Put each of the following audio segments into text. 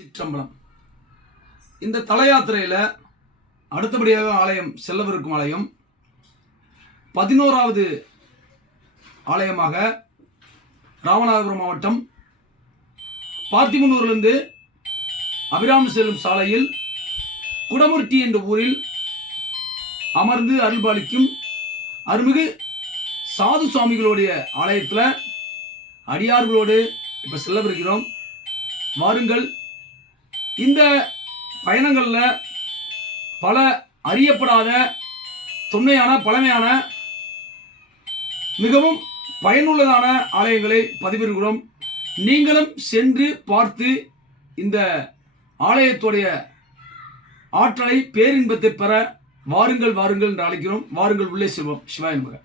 சிற்றம்பலம். இந்த தல யாத்திரையில் அடுத்தபடியாக ஆலயம் செல்லவிருக்கும் ஆலயம் 11வது ஆலயமாக ராமநாதபுரம் மாவட்டம் பார்த்திபனூரிலிருந்து அபிராமி செல்லும் சாலையில் குடமுருட்டி என்ற ஊரில் அமர்ந்து அருள்பாலிக்கும் அருள்மிகு சாது சுவாமிகளுடைய ஆலயத்தில் அடியார்களோடு இப்போ செல்லவிருக்கிறோம். வாருங்கள். இந்த பயணங்களில் பல அறியப்படாத தொன்மையான பழமையான மிகவும் பயனுள்ளதான ஆலயங்களை பதிவிடுகிறோம். நீங்களும் சென்று பார்த்து இந்த ஆலயத்துடைய ஆற்றலை பேரின்பத்தை பெற வாருங்கள் வாருங்கள் என்று அழைக்கிறோம். வாருங்கள், உள்ளே செல்வோம். சிவாய நமக.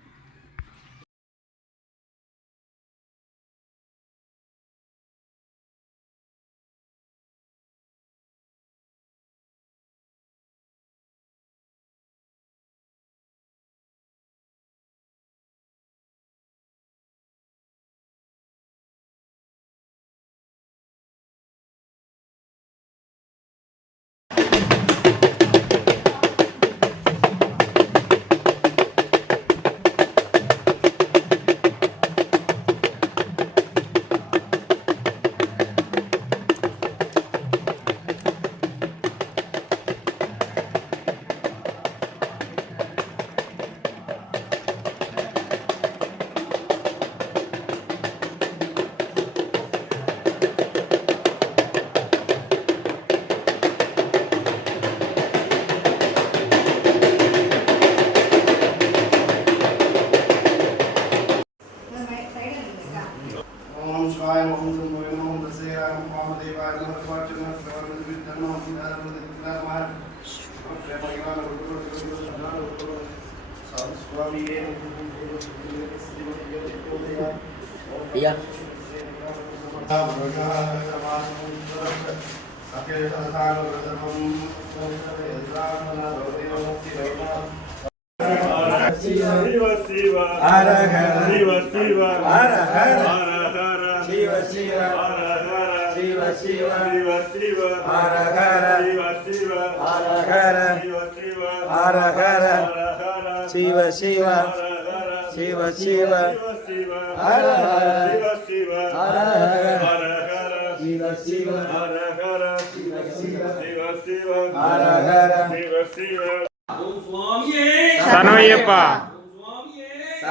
சரணமையப்பா,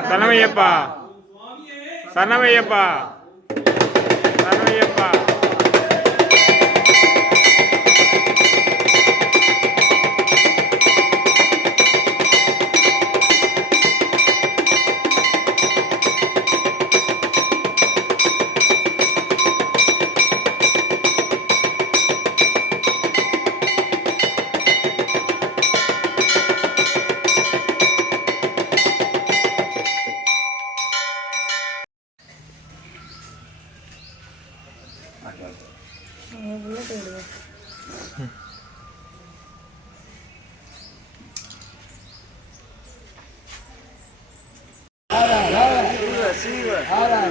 சரணமையப்பா, சரணமையப்பா, சரணமையப்பா. Hara